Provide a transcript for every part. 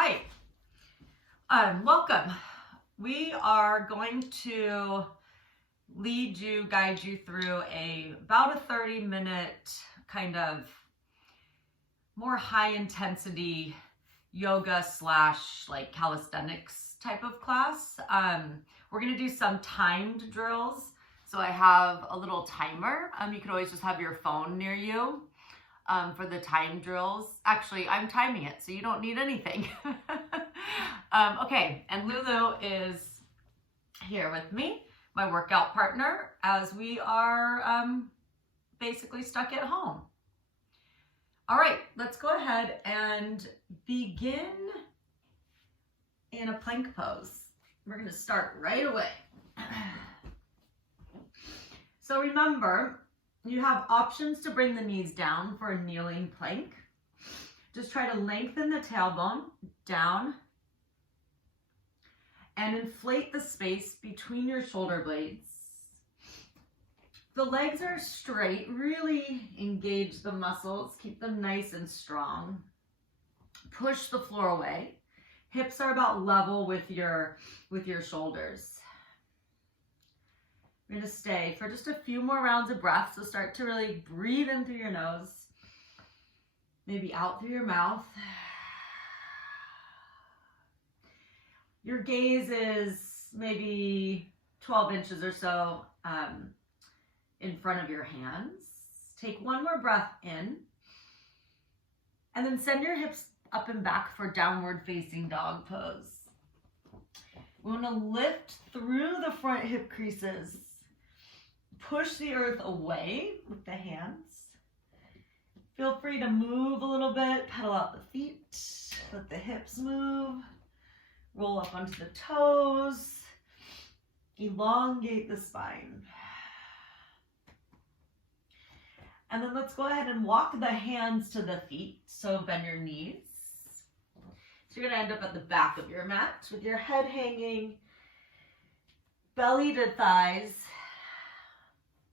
Hi, welcome. We are going to guide you through about a 30-minute kind of more high intensity yoga slash like calisthenics type of class. We're going to do some timed drills. So I have a little timer. You could always just have your phone near you. For the time drills. Actually, I'm timing it, so you don't need anything. Okay, and Lulu is here with me, my workout partner, as we are basically stuck at home. All right, let's go ahead and begin in a plank pose. We're going to start right away. So remember, you have options to bring the knees down for a kneeling plank. Just try to lengthen the tailbone down and inflate the space between your shoulder blades. The legs are straight. Really engage the muscles. Keep them nice and strong. Push the floor away. Hips are about level with your shoulders. We're going to stay for just a few more rounds of breath. So start to really breathe in through your nose, maybe out through your mouth. Your gaze is maybe 12 inches or so in front of your hands. Take one more breath in, and then send your hips up and back for downward facing dog pose. We want to lift through the front hip creases. Push the earth away with the hands. Feel free to move a little bit, pedal out the feet, let the hips move, roll up onto the toes, elongate the spine. And then let's go ahead and walk the hands to the feet, so bend your knees. So you're going to end up at the back of your mat with your head hanging, belly to thighs.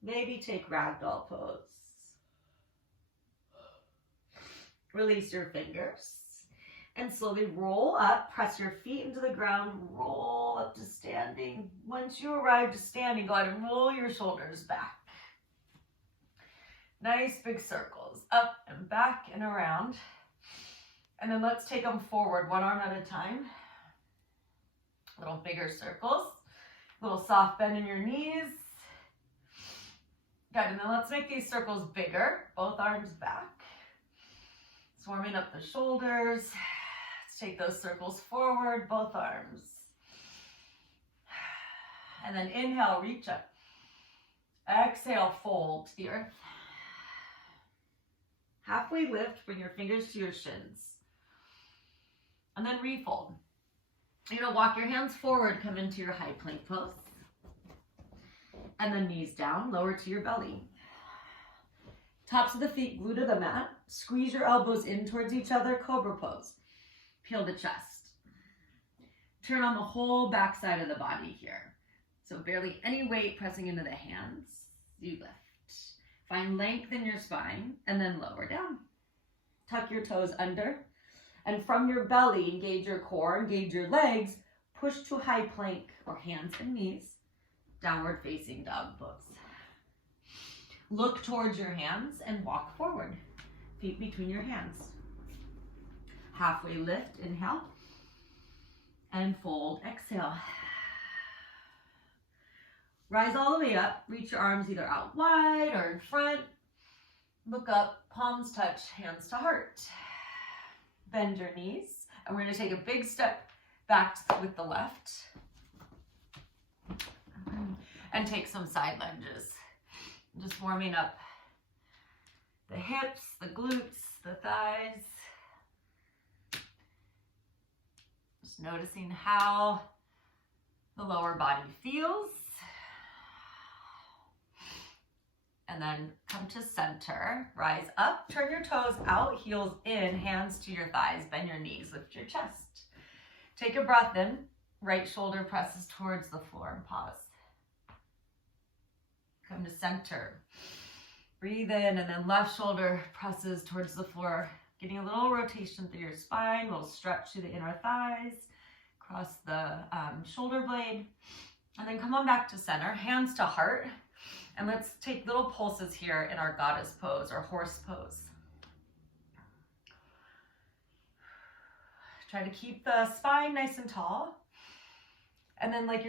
Maybe take ragdoll pose. Release your fingers and slowly roll up. Press your feet into the ground. Roll up to standing. Once you arrive to standing, go ahead and roll your shoulders back. Nice big circles. Up and back and around. And then let's take them forward, one arm at a time. Little bigger circles. Little soft bend in your knees. Good, and then let's make these circles bigger. Both arms back. It's warming up the shoulders. Let's take those circles forward, both arms. And then inhale, reach up. Exhale, fold to the earth. Halfway lift, bring your fingers to your shins. And then refold. You're going to walk your hands forward, come into your high plank pose. And then knees down, lower to your belly. Tops of the feet glue to the mat. Squeeze your elbows in towards each other, cobra pose. Peel the chest. Turn on the whole back side of the body here. So barely any weight pressing into the hands. You lift. Find length in your spine and then lower down. Tuck your toes under. And from your belly, engage your core, engage your legs. Push to high plank or hands and knees. Downward facing dog pose. Look towards your hands and walk forward. Feet between your hands. Halfway lift, inhale. And fold, exhale. Rise all the way up. Reach your arms either out wide or in front. Look up, palms touch, hands to heart. Bend your knees. And we're going to take a big step back with the left. And take some side lunges. Just warming up the hips, the glutes, the thighs. Just noticing how the lower body feels. And then come to center, rise up, turn your toes out, heels in, hands to your thighs, bend your knees, lift your chest. Take a breath in, right shoulder presses towards the floor and pause. Come to center. Breathe in and then left shoulder presses towards the floor. Getting a little rotation through your spine, a little stretch through the inner thighs, across the shoulder blade. And then come on back to center, hands to heart. And let's take little pulses here in our goddess pose or horse pose. Try to keep the spine nice and tall. And then like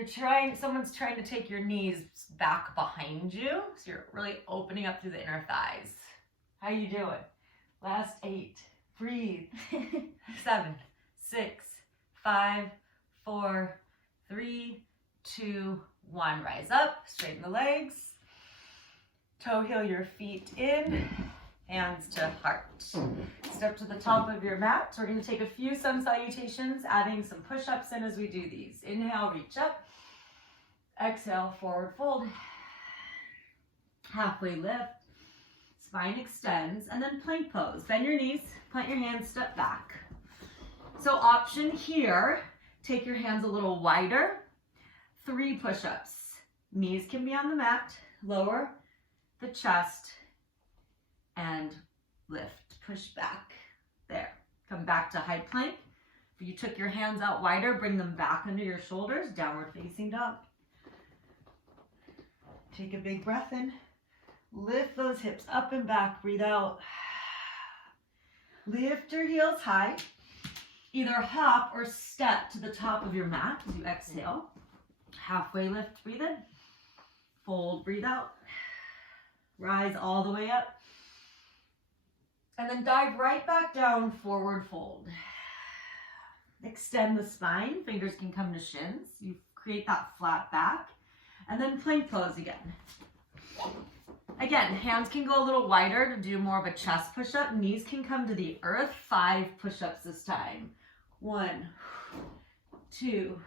someone's trying to take your knees back behind you. So you're really opening up through the inner thighs. How you doing? Last 8. Breathe. 7, 6, 5, 4, 3, 2, 1. Rise up, straighten the legs. Toe heel your feet in. Hands to heart. Step to the top of your mat. So we're going to take a few sun salutations, adding some push-ups in as we do these. Inhale, reach up. Exhale, forward fold. Halfway lift. Spine extends. And then plank pose. Bend your knees, plant your hands, step back. So option here, take your hands a little wider. 3 push-ups. Knees can be on the mat. Lower the chest. And lift, push back, there. Come back to high plank. If you took your hands out wider, bring them back under your shoulders, downward facing dog. Take a big breath in. Lift those hips up and back, breathe out. Lift your heels high. Either hop or step to the top of your mat as you exhale. Halfway lift, breathe in. Fold, breathe out. Rise all the way up. And then dive right back down, forward fold. Extend the spine, fingers can come to shins. You create that flat back. And then plank pose again. Again, hands can go a little wider to do more of a chest push-up. Knees can come to the earth. 5 push-ups this time. 1, 2,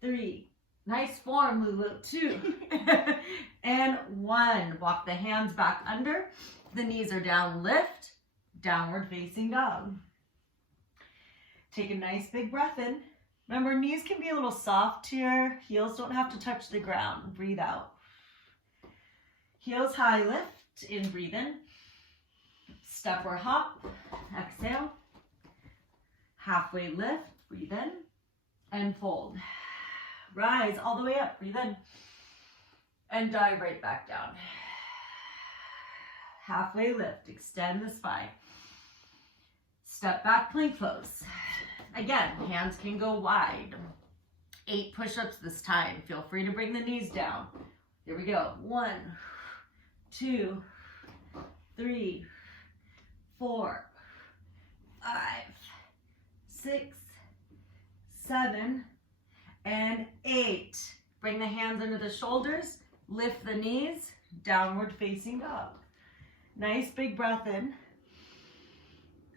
3. Nice form, Lulu. 2. And 1. Walk the hands back under. The knees are down, lift, downward facing dog. Take a nice big breath in. Remember, knees can be a little soft here. Heels don't have to touch the ground. Breathe out. Heels high, lift, in, breathe in. Step or hop, exhale. Halfway lift, breathe in, and fold. Rise all the way up, breathe in, and dive right back down. Halfway lift, extend the spine. Step back, plank pose. Again, hands can go wide. 8 push-ups this time. Feel free to bring the knees down. Here we go. 1, 2, 3, 4, 5, 6, 7, and 8. Bring the hands under the shoulders. Lift the knees. Downward facing dog. Nice big breath in.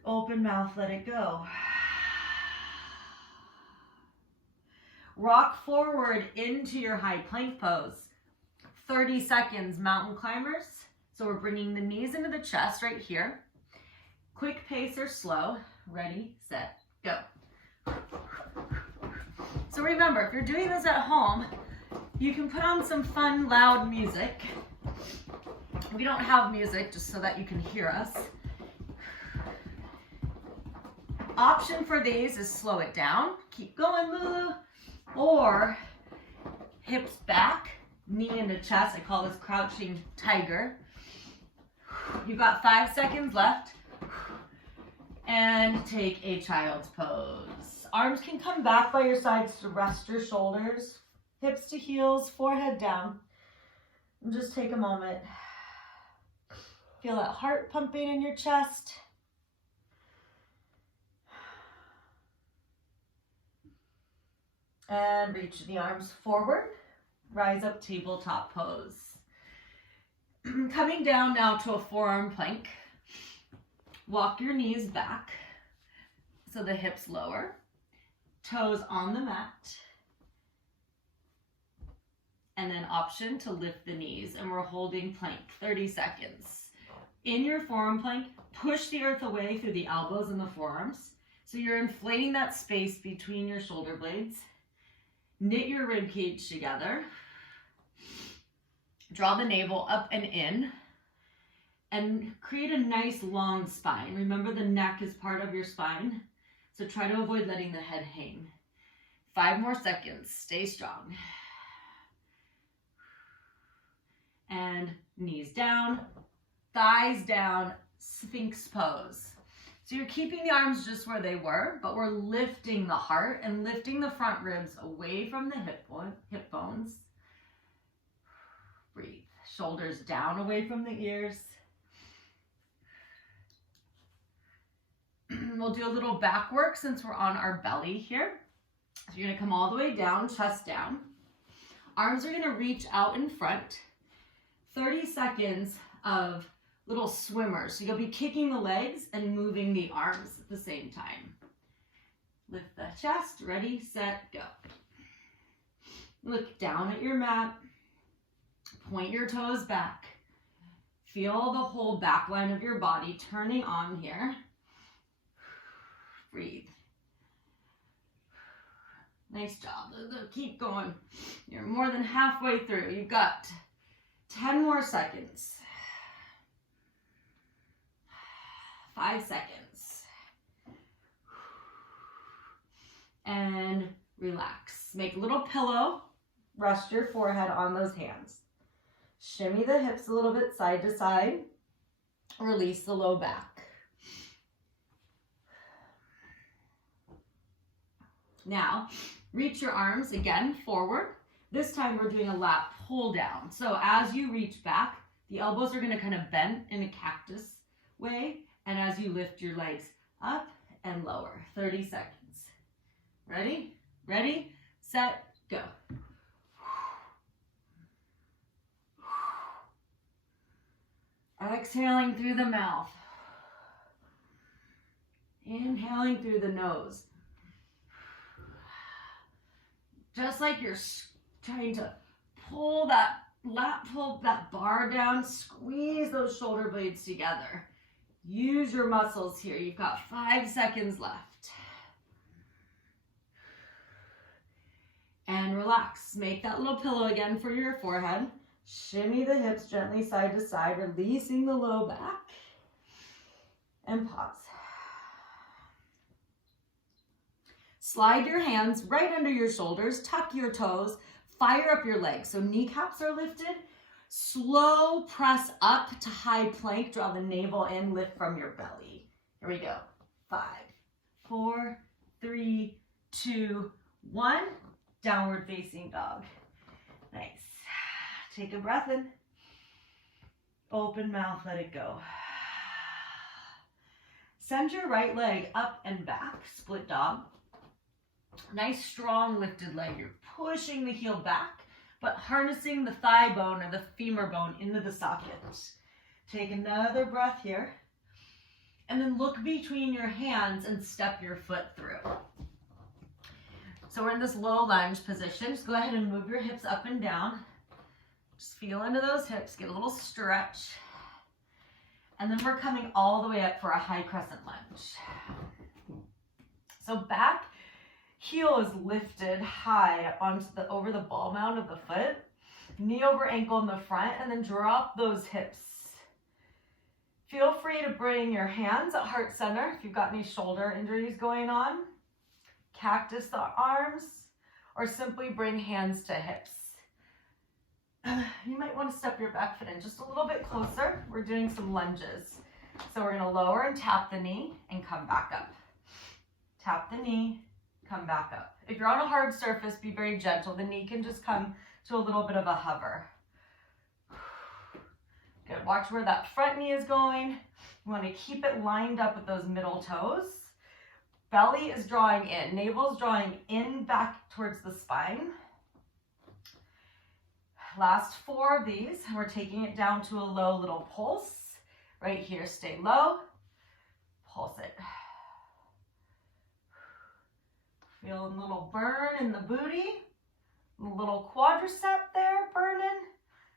Open mouth, let it go. Rock forward into your high plank pose. 30 seconds, mountain climbers. So we're bringing the knees into the chest right here. Quick pace or slow. Ready, set, go. So remember, if you're doing this at home, you can put on some fun, loud music. We don't have music, just so that you can hear us. Option for these is slow it down. Keep going, Lulu. Or hips back, knee into chest. I call this crouching tiger. You've got 5 seconds left. And take a child's pose. Arms can come back by your sides to rest your shoulders. Hips to heels, forehead down. And just take a moment. Feel that heart pumping in your chest. And reach the arms forward. Rise up, tabletop pose. Coming down now to a forearm plank. Walk your knees back so the hips lower. Toes on the mat. And then option to lift the knees. And we're holding plank, 30 seconds. In your forearm plank, push the earth away through the elbows and the forearms. So you're inflating that space between your shoulder blades. Knit your rib cage together. Draw the navel up and in. and create a nice long spine. Remember, the neck is part of your spine, so try to avoid letting the head hang. 5 more seconds. Stay strong. And knees down, thighs down, Sphinx pose. So you're keeping the arms just where they were, but we're lifting the heart and lifting the front ribs away from the hip bones. Breathe. Shoulders down away from the ears. We'll do a little back work since we're on our belly here. So you're going to come all the way down, chest down. Arms are going to reach out in front. 30 seconds of little swimmers. So you'll be kicking the legs and moving the arms at the same time. Lift the chest. Ready, set, go. Look down at your mat. Point your toes back. Feel the whole back line of your body turning on here. Breathe. Nice job. Keep going. You're more than halfway through. You've got 10 more seconds. 5 seconds. And relax. Make a little pillow. Rest your forehead on those hands. Shimmy the hips a little bit side to side. Release the low back. Now, reach your arms again forward. This time we're doing a lat pull down. So as you reach back, the elbows are going to kind of bend in a cactus way. And as you lift your legs up and lower. 30 seconds. Ready? Ready, set, go. Exhaling through the mouth. Inhaling through the nose. Just like you're trying to pull that bar down, squeeze those shoulder blades together. Use your muscles here. You've got 5 seconds left. And relax. Make that little pillow again for your forehead. Shimmy the hips gently side to side, releasing the low back. And pause. Slide your hands right under your shoulders, tuck your toes, fire up your legs. So kneecaps are lifted. Slow press up to high plank. Draw the navel in, lift from your belly. Here we go. 5, 4, 3, 2, 1. Downward facing dog. Nice. Take a breath in. Open mouth, let it go. Send your right leg up and back, split dog. Nice strong lifted leg. You're pushing the heel back, but harnessing the thigh bone or the femur bone into the socket. Take another breath here. And then look between your hands and step your foot through. So we're in this low lunge position. Just go ahead and move your hips up and down. Just feel into those hips, get a little stretch. And then we're coming all the way up for a high crescent lunge. So back heel is lifted high up onto over the ball mound of the foot. Knee over ankle in the front, and then drop those hips. Feel free to bring your hands at heart center if you've got any shoulder injuries going on. Cactus the arms, or simply bring hands to hips. You might want to step your back foot in just a little bit closer. We're doing some lunges. So we're going to lower and tap the knee and come back up. Tap the knee, come back up. If you're on a hard surface, be very gentle. The knee can just come to a little bit of a hover. Good. Watch where that front knee is going. You want to keep it lined up with those middle toes. Belly is drawing in. Navel is drawing in back towards the spine. Last 4 of these. We're taking it down to a low little pulse. Right here, stay low. Pulse it. Feel a little burn in the booty. A little quadricep there burning.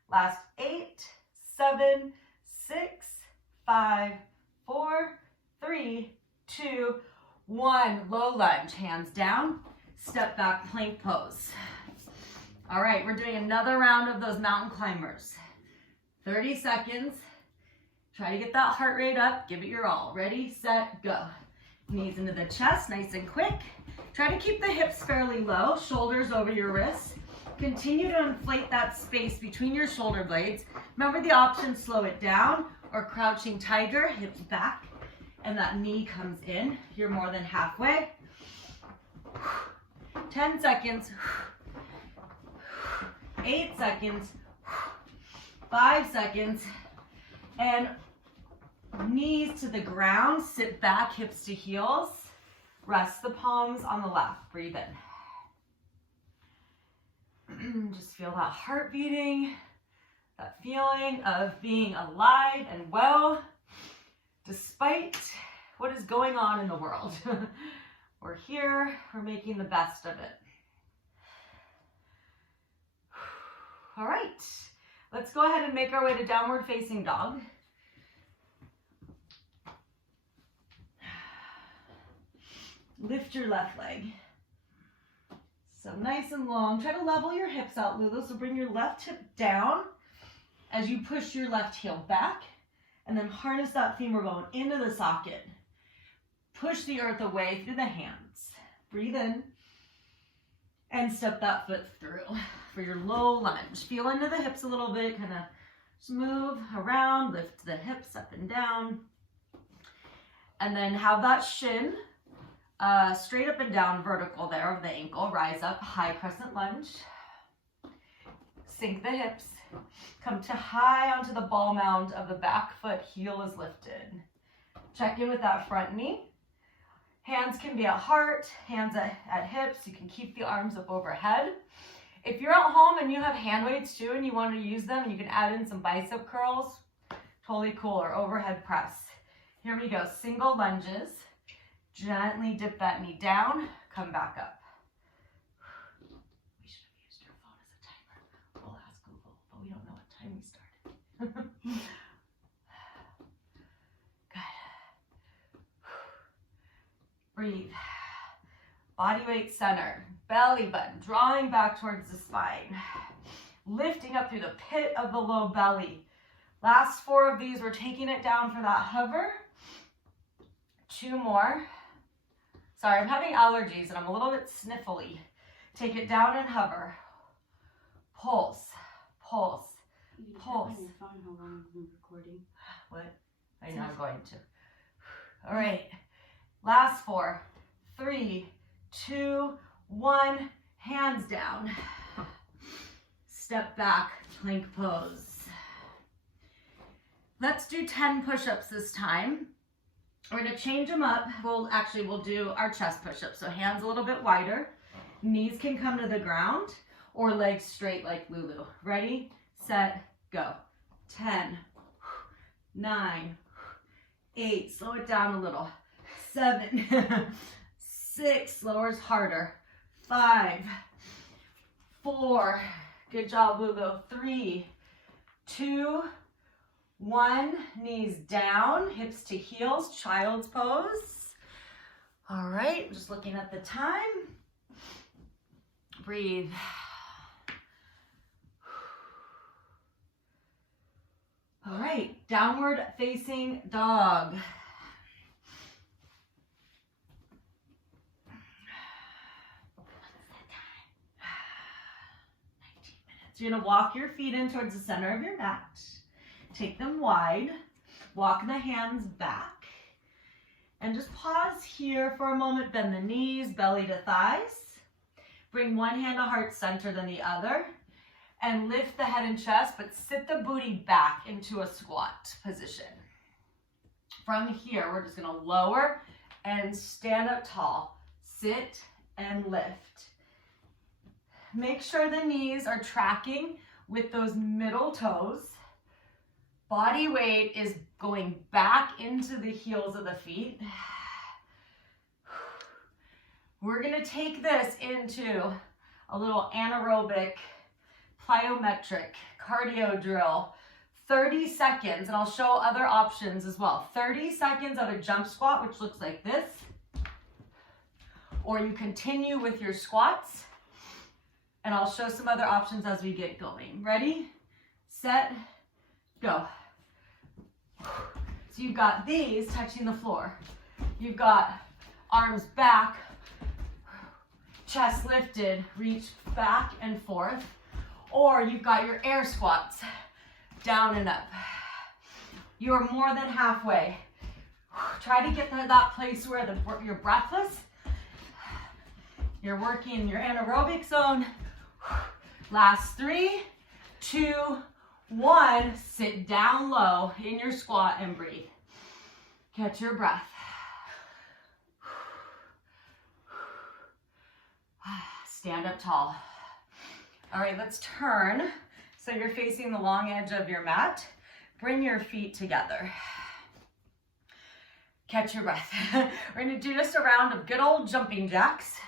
Last 8, 7, 6, 5, 4, 3, 2, 1. Low lunge, hands down. Step back, plank pose. All right, we're doing another round of those mountain climbers. 30 seconds. Try to get that heart rate up. Give it your all. Ready, set, go. Knees into the chest, nice and quick. Try to keep the hips fairly low, shoulders over your wrists. Continue to inflate that space between your shoulder blades. Remember the option, slow it down or crouching tiger, hips back, and that knee comes in. You're more than halfway. 10 seconds. 8 seconds. 5 seconds. And knees to the ground, sit back, hips to heels. Rest the palms on the left. Breathe in. Just feel that heart beating, that feeling of being alive and well, despite what is going on in the world. We're here, we're making the best of it. All right, let's go ahead and make our way to downward facing dog. Lift your left leg. So nice and long. Try to level your hips out, Lulu. So bring your left hip down as you push your left heel back, and then harness that femur bone into the socket. Push the earth away through the hands. Breathe in and step that foot through for your low lunge. Feel into the hips a little bit, kind of just move around, lift the hips up and down. And then have that shin straight up and down, vertical there of the ankle. Rise up, high crescent lunge. Sink the hips. Come to high onto the ball mound of the back foot. Heel is lifted. Check in with that front knee. Hands can be at heart, hands at hips. You can keep the arms up overhead. If you're at home and you have hand weights too and you want to use them, and you can add in some bicep curls, totally cool, or overhead press. Here we go, single lunges. Gently dip that knee down, come back up. We should have used your phone as a timer. We'll ask Google, but we don't know what time we started. Good. Breathe. Body weight center, belly button, drawing back towards the spine. Lifting up through the pit of the low belly. Last 4 of these, we're taking it down for that hover. 2 more. Sorry, I'm having allergies and I'm a little bit sniffly. Take it down and hover. Pulse, pulse, pulse. You can find how long I've been recording. What? I know I'm going to. All right. Last 4. 3, 2, 1. Hands down. Step back, plank pose. Let's do 10 push-ups this time. We're going to change them up. We'll do our chest push-ups. So hands a little bit wider. Knees can come to the ground or legs straight like Lulu. Ready, set, go. 10, 9, 8, slow it down a little. 7, 6, lowers harder. 5, 4, good job, Lulu. 3, 2, 1, knees down, hips to heels, child's pose. All right, just looking at the time. Breathe. All right, downward facing dog. 19 minutes. You're gonna walk your feet in towards the center of your mat. Take them wide, walk the hands back, and just pause here for a moment. Bend the knees, belly to thighs. Bring one hand to heart center, then the other, and lift the head and chest, but sit the booty back into a squat position. From here, we're just gonna lower and stand up tall. Sit and lift. Make sure the knees are tracking with those middle toes. Body weight is going back into the heels of the feet. We're gonna take this into a little anaerobic, plyometric, cardio drill. 30 seconds, and I'll show other options as well. 30 seconds of a jump squat, which looks like this. Or you continue with your squats, and I'll show some other options as we get going. Ready, set, go. So you've got these touching the floor. You've got arms back, chest lifted, reach back and forth. Or you've got your air squats, down and up. You are more than halfway. Try to get to that place where you're breathless. You're working your anaerobic zone. Last 3, 2, 1. Sit down low in your squat and breathe. Catch your breath. Stand up tall. All right, let's turn. So you're facing the long edge of your mat. Bring your feet together. Catch your breath. We're gonna do just a round of good old jumping jacks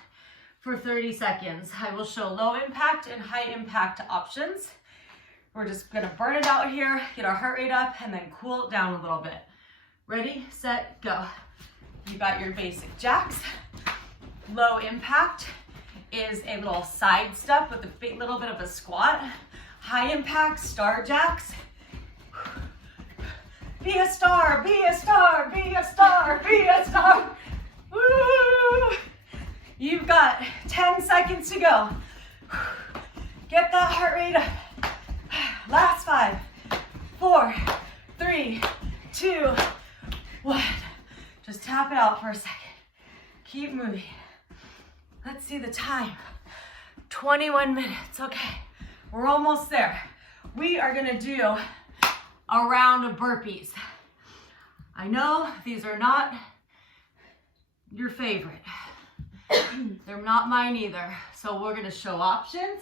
for 30 seconds. I will show low impact and high impact options. We're just gonna burn it out here, get our heart rate up, and then cool it down a little bit. Ready, set, go. You got your basic jacks. Low impact is a little side step with a big little bit of a squat. High impact star jacks. Be a star, be a star, be a star, be a star. Woo! You've got 10 seconds to go. Get that heart rate up. Last 5, 4, 3, 2, 1. Just tap it out for a second. Keep moving. Let's see the time. 21 minutes. Okay, we're almost there. We are gonna do a round of burpees. I know these are not your favorite. They're not mine either. So we're gonna show options.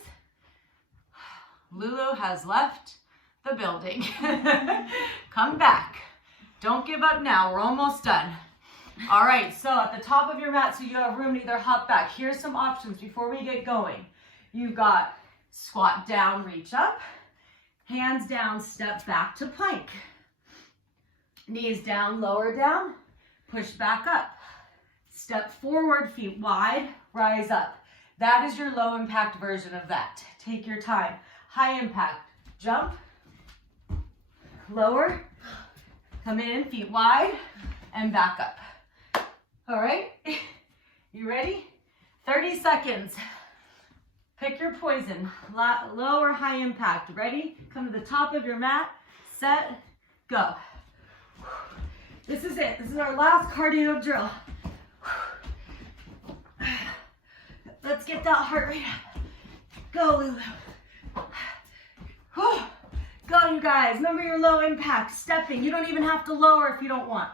Lulu has left the building. Come back. Don't give up now. We're almost done. All right, so at the top of your mat, so you have room to either hop back. Here's some options before we get going. You've got squat down, reach up. Hands down, step back to plank. Knees down, lower down. Push back up. Step forward, feet wide, rise up. That is your low impact version of that. Take your time. High impact, jump, lower, come in, feet wide, and back up. All right, you ready? 30 seconds. Pick your poison, low or high impact. Ready? Come to the top of your mat, set, go. This is it. This is our last cardio drill. Let's get that heart rate up. Go, Lulu. Go, you guys. Remember your low impact, stepping. You don't even have to lower if you don't want.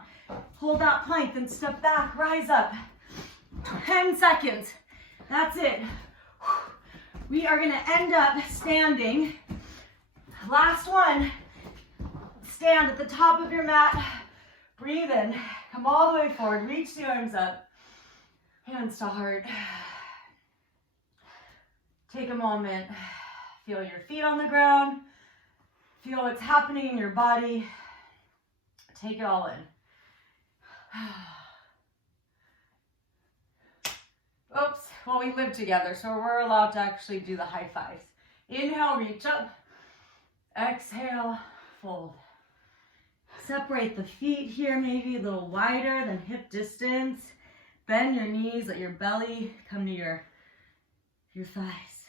Hold that plank, then step back, rise up. 10 seconds. That's it. We are gonna end up standing. Last one. Stand at the top of your mat. Breathe in. Come all the way forward. Reach the arms up. Hands to heart. Take a moment. Feel your feet on the ground. Feel what's happening in your body. Take it all in. Oops, well, we live together, so we're allowed to actually do the high fives. Inhale, reach up. Exhale, fold. Separate the feet here, maybe a little wider than hip distance. Bend your knees, let your belly come to your thighs.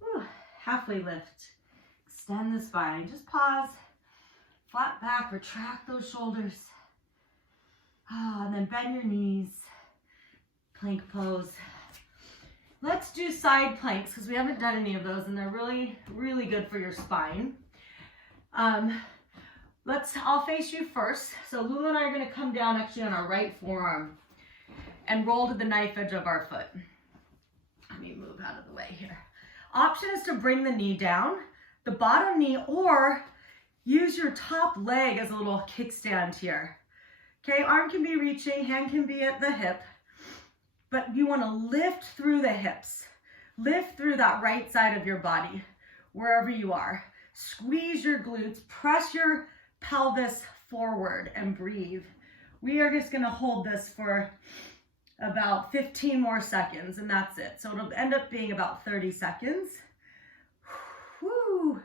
Whew. Halfway lift. Extend the spine. Just pause. Flat back, retract those shoulders. And then bend your knees. Plank pose. Let's do side planks because we haven't done any of those and they're really, really good for your spine. I'll face you first. So Lulu and I are going to come down actually on our right forearm and roll to the knife edge of our foot. Let me move out of the way here. Option is to bring the knee down, the bottom knee, or use your top leg as a little kickstand here. Okay, arm can be reaching, hand can be at the hip, but you want to lift through the hips. Lift through that right side of your body, wherever you are. Squeeze your glutes, press your pelvis forward and breathe. We are just going to hold this for about 15 more seconds and that's it. So it'll end up being about 30 seconds. Whew.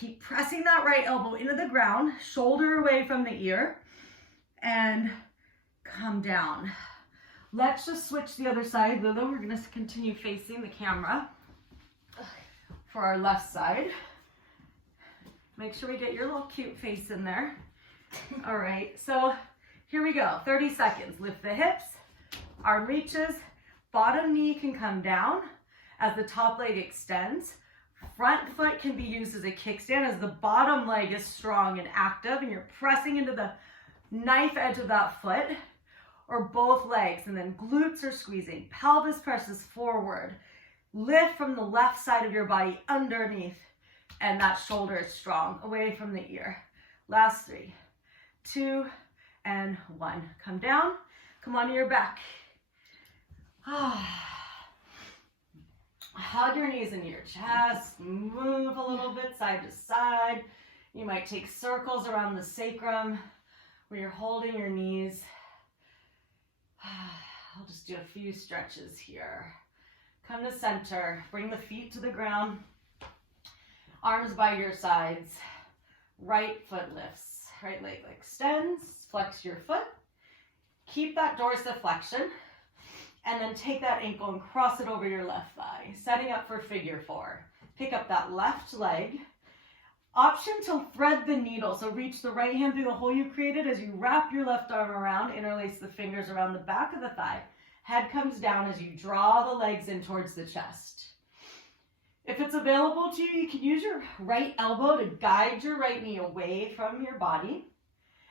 Keep pressing that right elbow into the ground, shoulder away from the ear, and come down. Let's just switch the other side, Lulu. We're gonna continue facing the camera for our left side. Make sure we get your little cute face in there. All right, so here we go, 30 seconds. Lift the hips, arm reaches, bottom knee can come down as the top leg extends. Front foot can be used as a kickstand as the bottom leg is strong and active and you're pressing into the knife edge of that foot, or both legs, and then glutes are squeezing, pelvis presses forward, lift from the left side of your body underneath, and that shoulder is strong, away from the ear. Last 3, 2, and 1. Come down, come onto your back. Hug your knees into your chest, move a little bit side to side. You might take circles around the sacrum where you're holding your knees. I'll just do a few stretches here. Come to center, bring the feet to the ground, arms by your sides, right foot lifts, right leg extends, flex your foot, keep that dorsiflexion, and then take that ankle and cross it over your left thigh, setting up for figure 4. Pick up that left leg. Option to thread the needle, so reach the right hand through the hole you created as you wrap your left arm around, interlace the fingers around the back of the thigh. Head comes down as you draw the legs in towards the chest. If it's available to you, you can use your right elbow to guide your right knee away from your body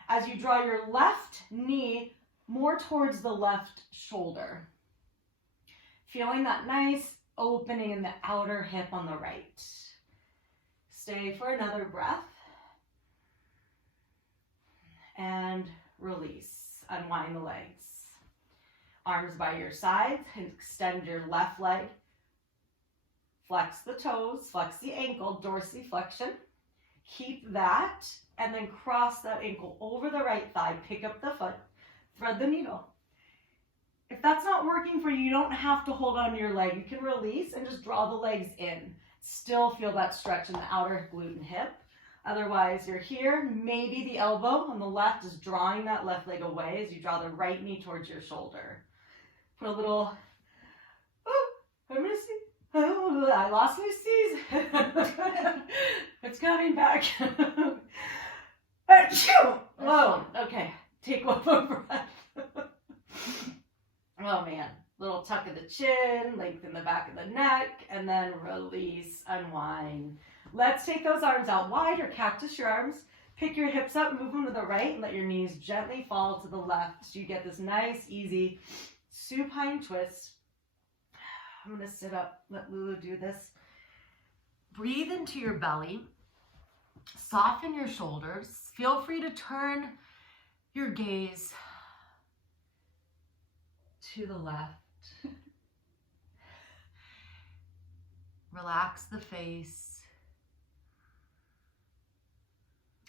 as you draw your left knee more towards the left shoulder. Feeling that nice opening in the outer hip on the right. Stay for another breath. And release. Unwind the legs. Arms by your sides. Extend your left leg. Flex the toes. Flex the ankle. Dorsiflexion. Keep that. And then cross that ankle over the right thigh. Pick up the foot. Thread the needle. If that's not working for you, you don't have to hold on to your leg. You can release and just draw the legs in. Still feel that stretch in the outer glute and hip. Otherwise, you're here. Maybe the elbow on the left is drawing that left leg away as you draw the right knee towards your shoulder. Put a little, I'm missing. Oh, I lost my C's. It's coming back. Whoa, okay. Take one more breath. Oh man, little tuck of the chin, lengthen the back of the neck, and then release, unwind. Let's take those arms out wide or cactus your arms. Pick your hips up, move them to the right, and let your knees gently fall to the left so you get this nice, easy supine twist. I'm gonna sit up, let Lulu do this. Breathe into your belly, soften your shoulders. Feel free to turn your gaze to the left. Relax the face.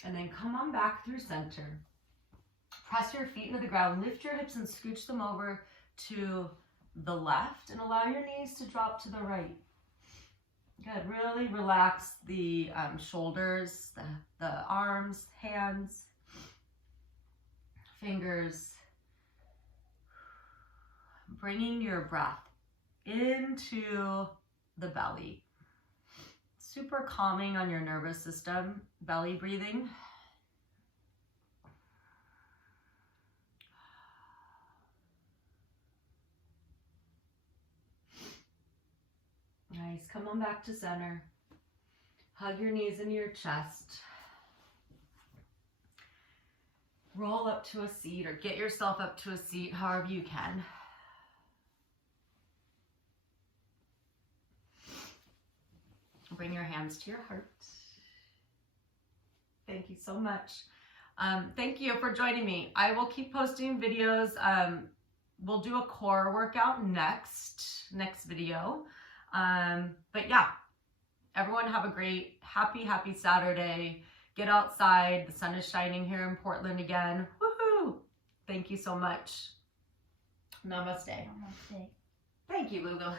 And then come on back through center. Press your feet into the ground. Lift your hips and scooch them over to the left and allow your knees to drop to the right. Good. Really relax the shoulders, the arms, hands, fingers. Bringing your breath into the belly. Super calming on your nervous system, belly breathing. Nice, come on back to center. Hug your knees into your chest. Roll up to a seat or get yourself up to a seat, however you can. Bring your hands to your heart. Thank you so much. Thank you for joining me. I will keep posting videos. We'll do a core workout next video. But yeah, everyone have a great, happy Saturday. Get outside. The sun is shining here in Portland again. Woohoo! Thank you so much. Namaste. Namaste. Thank you, Lulu.